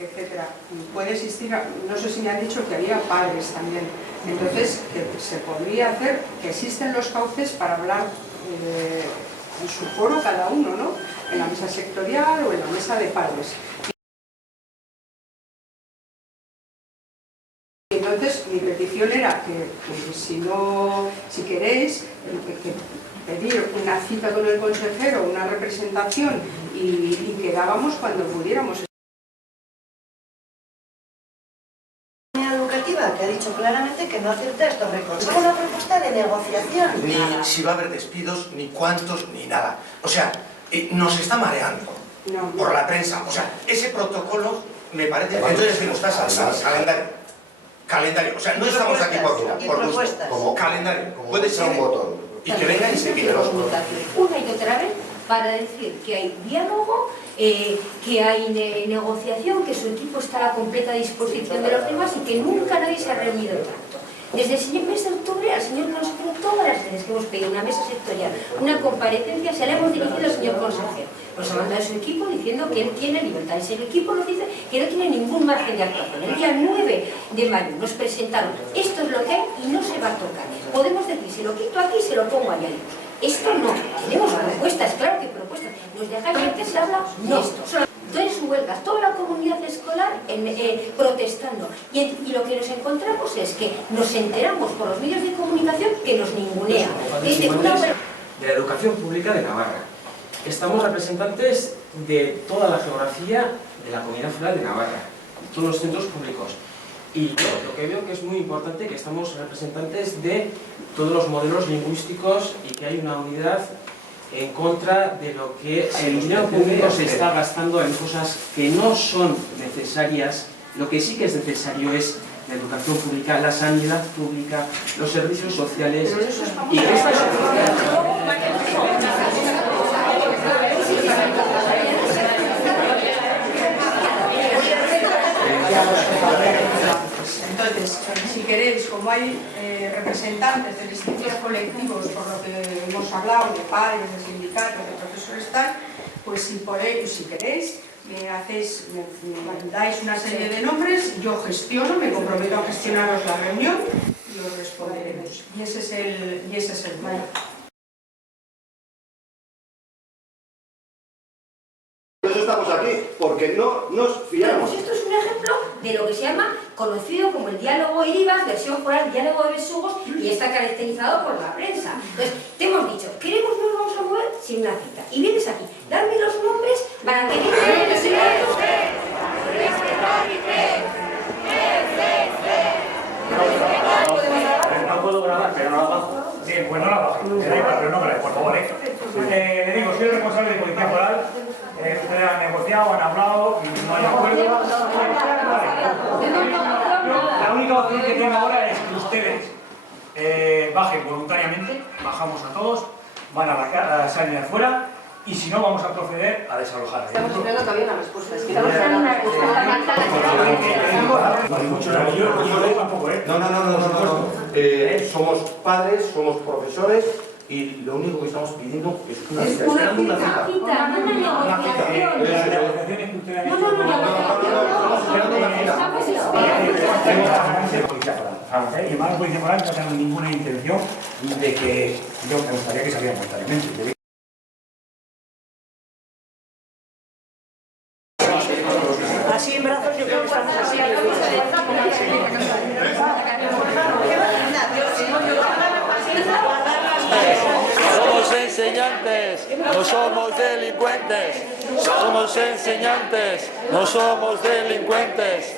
etcétera. Puede existir, no sé si me han dicho que había padres también, entonces que se podría hacer, que existen los cauces para hablar en su foro cada uno, ¿no? En la mesa sectorial o en la mesa de padres. Entonces mi petición era que si queréis, pedir una cita con el consejero, una representación y quedábamos cuando pudiéramos. Educativa que ha dicho claramente que no acepta estos recortes. Es una propuesta de negociación. Ni si va a haber despidos, ni cuántos, ni nada. O sea, nos está mareando por la prensa. O sea, ese protocolo me parece... Entonces decimos, calendario. O sea, no estamos aquí por gusto. Como calendario. Puede ser un botón. Y que vengan y se quiten los cosas. Una y otra vez para decir que hay diálogo, que hay negociación, que su equipo está a la completa disposición de los demás y que nunca nadie se ha reunido tanto. Desde el mes de octubre al señor consejero, todas las veces que hemos pedido una mesa sectorial, una comparecencia, se la hemos dirigido al señor consejero. Nos ha mandado su equipo diciendo que él tiene libertad. Y el equipo nos dice que no tiene ningún margen de actuación. El día 9 de mayo nos presentaron, esto es lo que hay y no se va a tocar. Podemos decir, si lo quito aquí, se lo pongo allá. Esto no. Tenemos propuestas, claro que propuestas. ¿Nos dejáis ver que se habla? No. Entonces huelgas, toda la comunidad escolar protestando y lo que nos encontramos es que nos enteramos por los medios de comunicación que nos ningunean. De la educación pública de Navarra. Estamos representantes de toda la geografía de la Comunidad Foral de Navarra, todos los centros públicos. Y lo que veo que es muy importante que estamos representantes de todos los modelos lingüísticos y que hay una unidad en contra de lo que el dinero público se está gastando en cosas que no son necesarias. Lo que sí que es necesario es la educación pública, la sanidad pública, los servicios sociales y esta Entonces, si queréis, como hay representantes de distintos colectivos, por lo que hemos hablado, de padres, de sindicatos, de profesores tal, pues si queréis, me dais una serie de nombres, yo gestiono, me comprometo a gestionaros la reunión y os responderemos. Y ese es el plan. Por eso estamos aquí, porque no nos fiamos. Pues esto es un ejemplo de lo que se llama conocido como el diálogo IRIBAS, versión foral, diálogo de besugos, y está caracterizado por la prensa. Entonces, te hemos dicho, queremos, nos vamos a mover sin una cita. Y vienes aquí, darme los nombres para que no puedo grabar, pero no la bajo. Sí, pues no la bajo. Pero no grabes, por favor. Le digo, soy el responsable de Policía Foral. Ustedes han negociado, han hablado, no hay acuerdo. La única opción que tengo ahora es que ustedes bajen voluntariamente, bajamos a todos, van a salir afuera y si no vamos a proceder a desalojar. Estamos esperando todavía una respuesta. Estamos esperando una respuesta. No. Somos padres, somos profesores y lo único que estamos pidiendo es una cita. Esperando una cita. Una negociación. Y además la Policía Foral no tengo ninguna intención de que yo me gustaría que saliera voluntariamente. Así en brazos yo creo que estamos así. Somos enseñantes, no somos delincuentes. Somos enseñantes, no somos delincuentes.